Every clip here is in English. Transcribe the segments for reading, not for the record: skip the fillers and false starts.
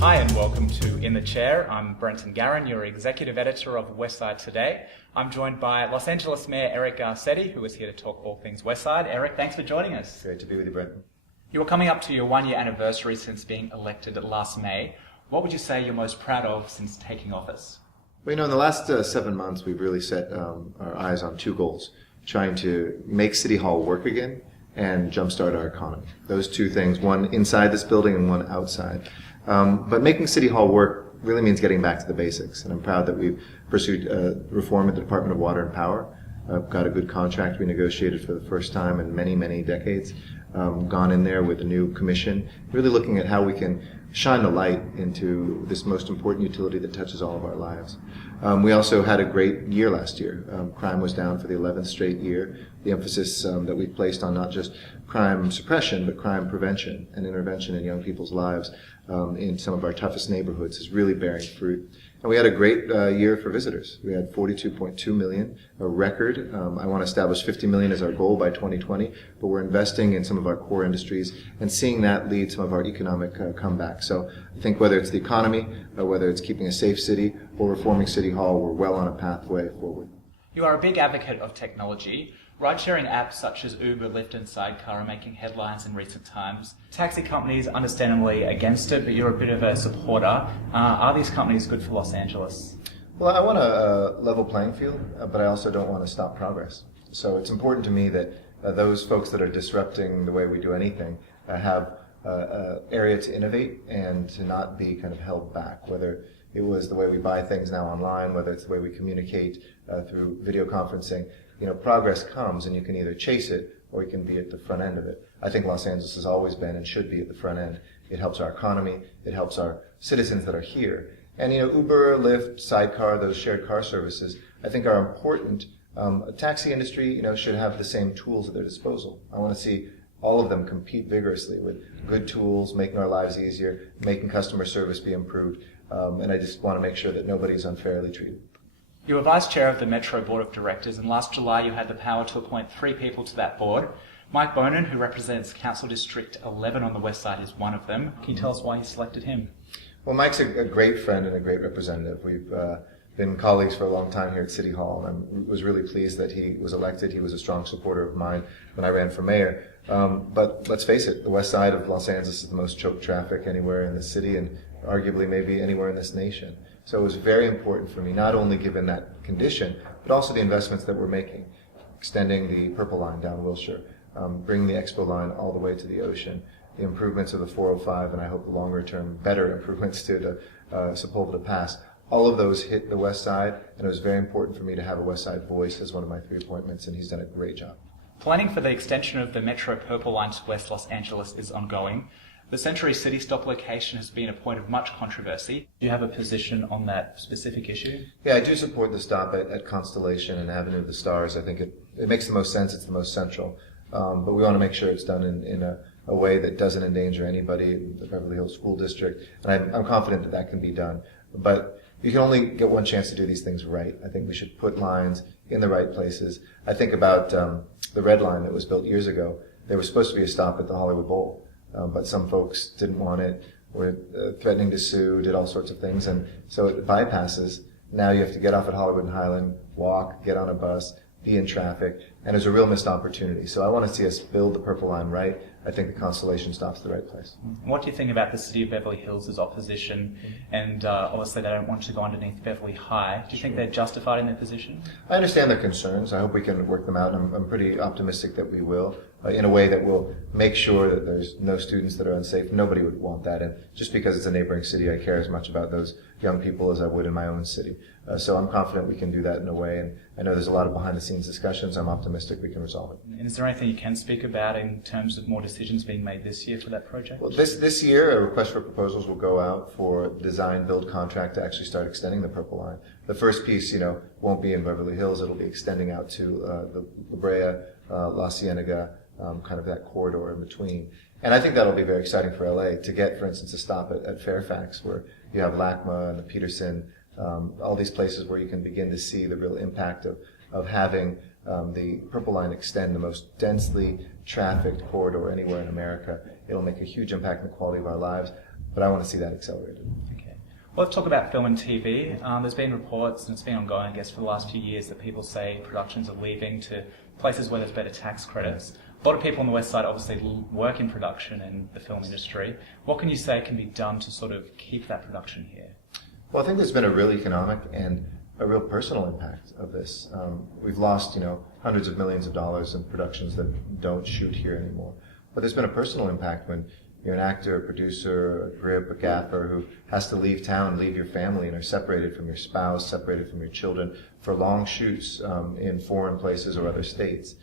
Hi and welcome to In the Chair. I'm Brenton Garen, your executive editor of Westside Today. I'm joined by Los Angeles Mayor Eric Garcetti, who is here to talk all things Westside. Eric, thanks for joining us. Great to be with you, Brenton. You are coming up to your one-year anniversary since being elected last May. What would you say you're most proud of since taking office? Well, in the last 7 months, we've really set our eyes on two goals: trying to make City Hall work again and jumpstart our economy. Those two things, one inside this building and one outside. But making City Hall work really means getting back to the basics, and I'm proud that we've pursued reform at the Department of Water and Power. Got a good contract we negotiated for the first time in many, many decades. Gone in there with a new commission, really looking at how we can shine the light into this most important utility that touches all of our lives. We also had a great year last year. Crime was down for the 11th straight year. The emphasis that we placed on not just crime suppression, but crime prevention and intervention in young people's lives in some of our toughest neighborhoods is really bearing fruit. And we had a great year for visitors. We had 42.2 million, a record. I want to establish 50 million as our goal by 2020, but we're investing in some of our core industries and seeing that lead some of our economic comeback. So I think whether it's the economy, whether it's keeping a safe city, or reforming City Hall, we're well on a pathway forward. You are a big advocate of technology. Ride-sharing apps such as Uber, Lyft and Sidecar are making headlines in recent times. Taxi companies understandably against it, but you're a bit of a supporter. Are these companies good for Los Angeles? Well, I want a level playing field, but I also don't want to stop progress. So it's important to me that those folks that are disrupting the way we do anything have an area to innovate and to not be kind of held back, whether it was the way we buy things now online, whether it's the way we communicate through video conferencing. You know, progress comes and you can either chase it or you can be at the front end of it. I think Los Angeles has always been and should be at the front end. It helps our economy. It helps our citizens that are here. And, you know, Uber, Lyft, Sidecar, those shared car services, I think are important. A taxi industry, you know, should have the same tools at their disposal. I want to see all of them compete vigorously with good tools, making our lives easier, making customer service be improved. And I just want to make sure that nobody's unfairly treated. You were Vice Chair of the Metro Board of Directors, and last July you had the power to appoint 3 people to that board. Mike Bonin, who represents Council District 11 on the West Side, is one of them. Can you tell us why you selected him? Well, Mike's a great friend and a great representative. We've been colleagues for a long time here at City Hall, and I was really pleased that he was elected. He was a strong supporter of mine when I ran for mayor. But let's face it, the West Side of Los Angeles is the most choked traffic anywhere in the city and arguably maybe anywhere in this nation. So it was very important for me, not only given that condition, but also the investments that we're making, extending the Purple Line down Wilshire, bringing the Expo Line all the way to the ocean, the improvements of the 405, and I hope the longer term, better improvements to the Sepulveda Pass. All of those hit the West Side, and it was very important for me to have a West Side voice as one of my 3 appointments, and he's done a great job. Planning for the extension of the Metro Purple Line to West Los Angeles is ongoing. The Century City Stop location has been a point of much controversy. Do you have a position on that specific issue? Yeah, I do support the stop at Constellation and Avenue of the Stars. I think it makes the most sense. It's the most central. But we want to make sure it's done in a way that doesn't endanger anybody in the Beverly Hills School District. And I'm confident that that can be done. But you can only get one chance to do these things right. I think we should put lines in the right places. I think about the Red Line that was built years ago. There was supposed to be a stop at the Hollywood Bowl. But some folks didn't want it, were threatening to sue, did all sorts of things, and so it bypasses. Now you have to get off at Hollywood and Highland, walk, get on a bus, be in traffic, and there's a real missed opportunity. So I want to see us build the Purple Line right. I think the Constellation stop's the right place. What do you think about the City of Beverly Hills' opposition? And obviously they don't want to go underneath Beverly High. Do you think they're justified in their position? I understand their concerns. I hope we can work them out, and I'm pretty optimistic that we will, in a way that will make sure that there's no students that are unsafe. Nobody would want that. And just because it's a neighboring city, I care as much about those young people as I would in my own city. So I'm confident we can do that in a way, and I know there's a lot of behind-the-scenes discussions. I'm optimistic we can resolve it. And is there anything you can speak about in terms of more decisions being made this year for that project? Well, this year, a request for proposals will go out for design-build contract to actually start extending the Purple Line. The first piece, won't be in Beverly Hills. It'll be extending out to the La Brea, La Cienega, kind of that corridor in between. And I think that'll be very exciting for LA to get, for instance, a stop at Fairfax, where you have LACMA and the Peterson, all these places where you can begin to see the real impact of having the Purple Line extend the most densely trafficked corridor anywhere in America. It'll make a huge impact on the quality of our lives. but I want to see that accelerated. Okay. Well, let's talk about film and TV. There's been reports, and it's been ongoing, I guess, for the last few years, that people say productions are leaving to places where there's better tax credits. A lot of people on the West Side obviously work in production and the film industry. What can you say can be done to sort of keep that production here? Well, I think there's been a real economic and a real personal impact of this. We've lost, hundreds of millions of dollars in productions that don't shoot here anymore. But there's been a personal impact when you're an actor, a producer, a grip, a gaffer who has to leave town, leave your family, and are separated from your spouse, separated from your children for long shoots in foreign places or other states.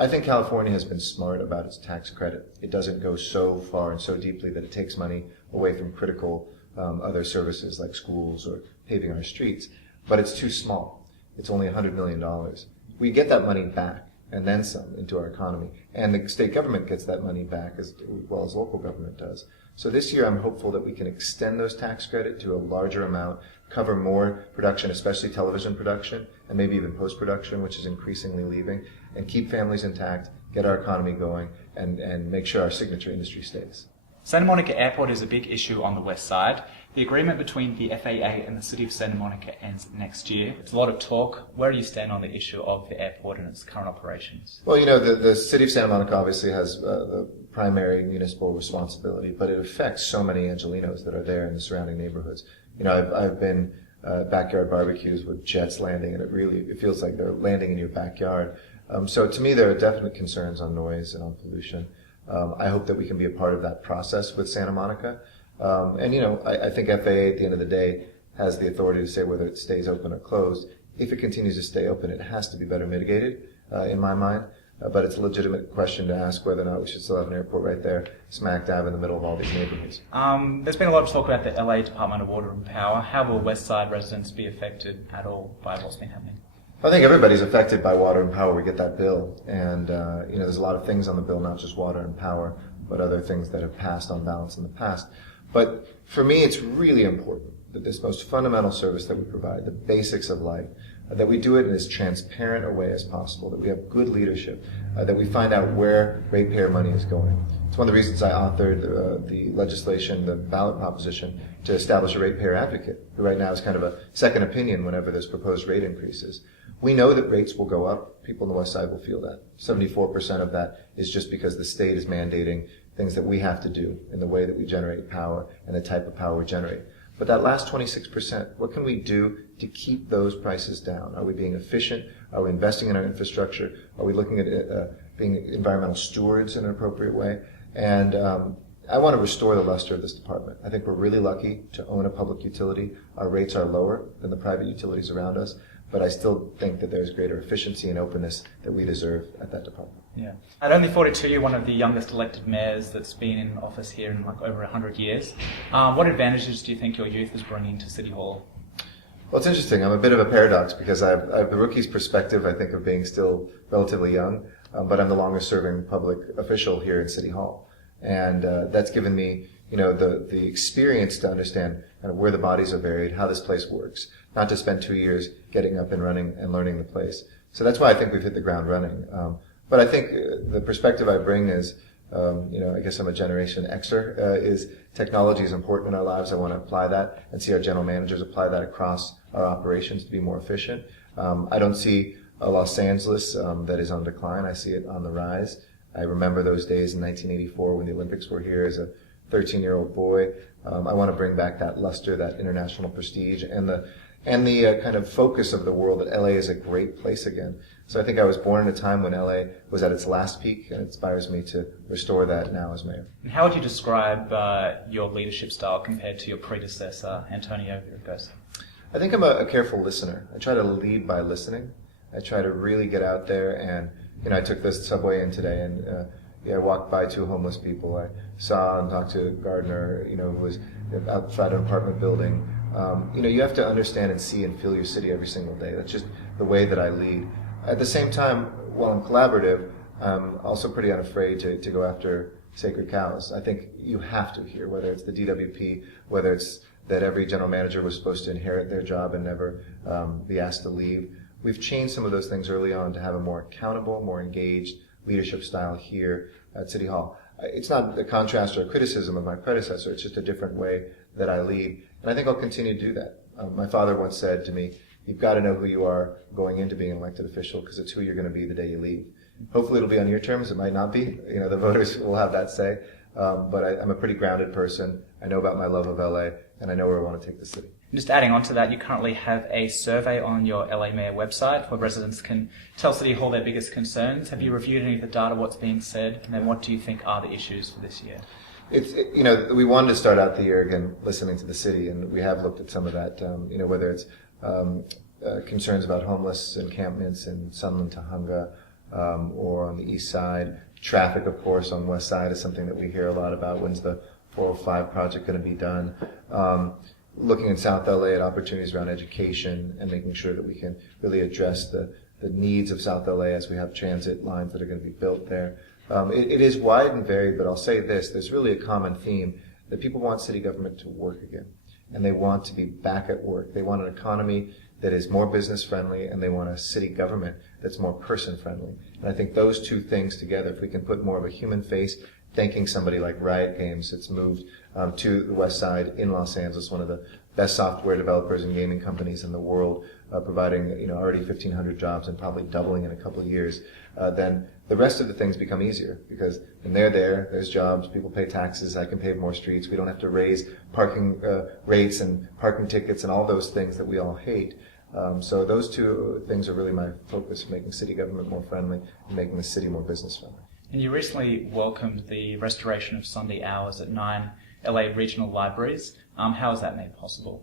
I think California has been smart about its tax credit. It doesn't go so far and so deeply that it takes money away from critical other services like schools or paving our streets, but it's too small. It's only $100 million. We get that money back and then some into our economy. And the state government gets that money back as well as local government does. So this year I'm hopeful that we can extend those tax credit to a larger amount, cover more production, especially television production, and maybe even post-production, which is increasingly leaving, and keep families intact, get our economy going, and make sure our signature industry stays. Santa Monica Airport is a big issue on the West Side. The agreement between the FAA and the City of Santa Monica ends next year. It's a lot of talk. Where do you stand on the issue of the airport and its current operations? Well, the City of Santa Monica obviously has the primary municipal responsibility, but it affects so many Angelenos that are there in the surrounding neighborhoods. I've been backyard barbecues with jets landing, and it feels like they're landing in your backyard. So to me, there are definite concerns on noise and on pollution. I hope that we can be a part of that process with Santa Monica. I think FAA at the end of the day has the authority to say whether it stays open or closed. If it continues to stay open, it has to be better mitigated, in my mind. But it's a legitimate question to ask whether or not we should still have an airport right there, smack dab in the middle of all these neighborhoods. There's been a lot of talk about the LA Department of Water and Power. How will West Side residents be affected at all by what's been happening? I think everybody's affected by water and power. We get that bill, and there's a lot of things on the bill, not just water and power, but other things that have passed on balance in the past. But for me, it's really important that this most fundamental service that we provide, the basics of life, that we do it in as transparent a way as possible, that we have good leadership, that we find out where ratepayer money is going. It's one of the reasons I authored the legislation, the ballot proposition, to establish a ratepayer advocate, who right now is kind of a second opinion whenever there's proposed rate increases. We know that rates will go up. People on the West Side will feel that. 74% of that is just because the state is mandating things that we have to do in the way that we generate power and the type of power we generate. But that last 26%, what can we do to keep those prices down? Are we being efficient? Are we investing in our infrastructure? Are we looking at being environmental stewards in an appropriate way? And I want to restore the luster of this department. I think we're really lucky to own a public utility. Our rates are lower than the private utilities around us, but I still think that there's greater efficiency and openness that we deserve at that department. Yeah. At only 42, you're one of the youngest elected mayors that's been in office here in over 100 years. What advantages do you think your youth is bringing to City Hall? Well, it's interesting. I'm a bit of a paradox because I have the rookie's perspective, I think, of being still relatively young, but I'm the longest serving public official here in City Hall. And that's given me, the experience to understand kind of where the bodies are buried, how this place works, not to spend 2 years getting up and running and learning the place. So that's why I think we've hit the ground running. But I think the perspective I bring is, I guess I'm a Generation Xer, is technology is important in our lives. I want to apply that and see our general managers apply that across our operations to be more efficient. I don't see a Los Angeles that is on decline. I see it on the rise. I remember those days in 1984 when the Olympics were here as a 13-year-old boy. I want to bring back that luster, that international prestige, and the kind of focus of the world that LA is a great place again. So I think I was born at a time when LA was at its last peak, and it inspires me to restore that now as mayor. And how would you describe your leadership style compared to your predecessor, Antonio Garcetti? I think I'm a careful listener. I try to lead by listening. I try to really get out there, and I took the subway in today, and I walked by 2 homeless people. I saw and talked to a gardener, who was outside an apartment building. You have to understand and see and feel your city every single day. That's just the way that I lead. At the same time, while I'm collaborative, I'm also pretty unafraid to go after sacred cows. I think you have to here, whether it's the DWP, whether it's that every general manager was supposed to inherit their job and never be asked to leave. We've changed some of those things early on to have a more accountable, more engaged leadership style here at City Hall. it's not a contrast or a criticism of my predecessor. It's just a different way that I lead. And I think I'll continue to do that. My father once said to me, you've got to know who you are going into being an elected official because it's who you're going to be the day you leave. Hopefully it'll be on your terms. It might not be. The voters will have that say. But I'm a pretty grounded person. I know about my love of LA, and I know where I want to take the city. Just adding on to that, you currently have a survey on your LA Mayor website where residents can tell City Hall their biggest concerns. Have you reviewed any of the data, what's being said, and then what do you think are the issues for this year? We wanted to start out the year again listening to the city, and we have looked at some of that. Whether it's concerns about homeless encampments in Sunland, Tahunga, or on the east side. Traffic, of course, on Westside is something that we hear a lot about. When's the 405 project going to be done? Looking in South LA at opportunities around education and making sure that we can really address the needs of South LA as we have transit lines that are going to be built there. It is wide and varied, but I'll say this, there's really a common theme that people want city government to work again. And they want to be back at work. They want an economy that is more business friendly, and they want a city government that's more person friendly. And I think those two things together, if we can put more of a human face, thanking somebody like Riot Games that's moved to the West Side in Los Angeles, one of the best software developers and gaming companies in the world, providing already 1,500 jobs and probably doubling in a couple of years, then the rest of the things become easier because when they're there, there's jobs, people pay taxes, I can pave more streets, we don't have to raise parking rates and parking tickets and all those things that we all hate. So those two things are really my focus, making city government more friendly and making the city more business friendly. And you recently welcomed the restoration of Sunday hours at 9 LA regional libraries. How is that made possible?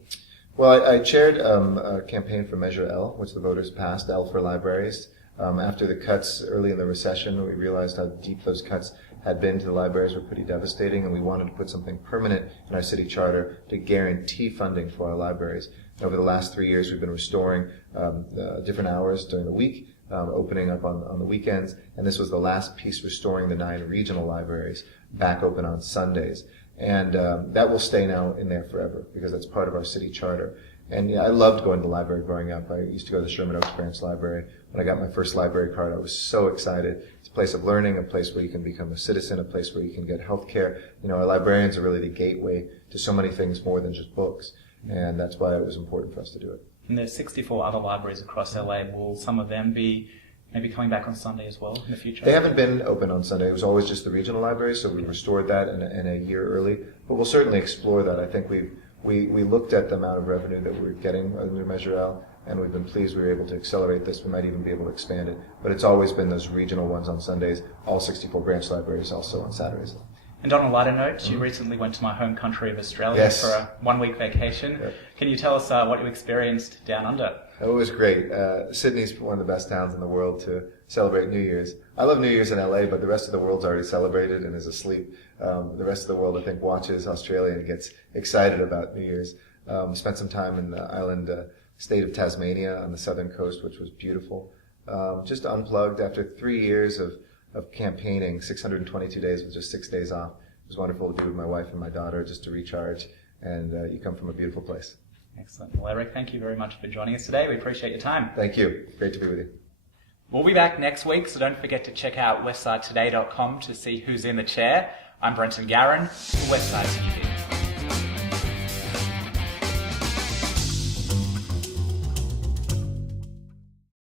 Well, I chaired a campaign for Measure L, which the voters passed, L for libraries. After the cuts early in the recession, we realized how deep those cuts had been to the libraries were pretty devastating, and we wanted to put something permanent in our city charter to guarantee funding for our libraries. Over the last 3 years, we've been restoring different hours during the week, opening up on the weekends, and this was the last piece, restoring the 9 regional libraries back open on Sundays. And that will stay now in there forever because that's part of our city charter. And yeah, I loved going to the library growing up. I used to go to the Sherman Oaks Branch Library. When I got my first library card, I was so excited. It's a place of learning, a place where you can become a citizen, a place where you can get health care. Our librarians are really the gateway to so many things more than just books. And that's why it was important for us to do it. And there's 64 other libraries across LA. Will some of them be maybe coming back on Sunday as well in the future? They haven't been open on Sunday. It was always just the regional libraries, so we restored that in a year early. But we'll certainly explore that. I think we looked at the amount of revenue that we're getting under Measure L, and we've been pleased we were able to accelerate this. We might even be able to expand it. But it's always been those regional ones on Sundays, all 64 branch libraries also on Saturdays. And on a lighter note, you recently went to my home country of Australia for a 1-week vacation. Yep. Can you tell us what you experienced down under? It was great. Sydney's one of the best towns in the world to celebrate New Year's. I love New Year's in LA, but the rest of the world's already celebrated and is asleep. The rest of the world, I think, watches Australia and gets excited about New Year's. Spent some time in the island state of Tasmania on the southern coast, which was beautiful. Just unplugged after 3 years of campaigning, 622 days with just 6 days off. It was wonderful to be with my wife and my daughter just to recharge, and you come from a beautiful place. Excellent. Well, Eric, thank you very much for joining us today. We appreciate your time. Thank you. Great to be with you. We'll be back next week, so don't forget to check out westsidetoday.com to see who's in the chair. I'm Brenton Garen for Westside TV.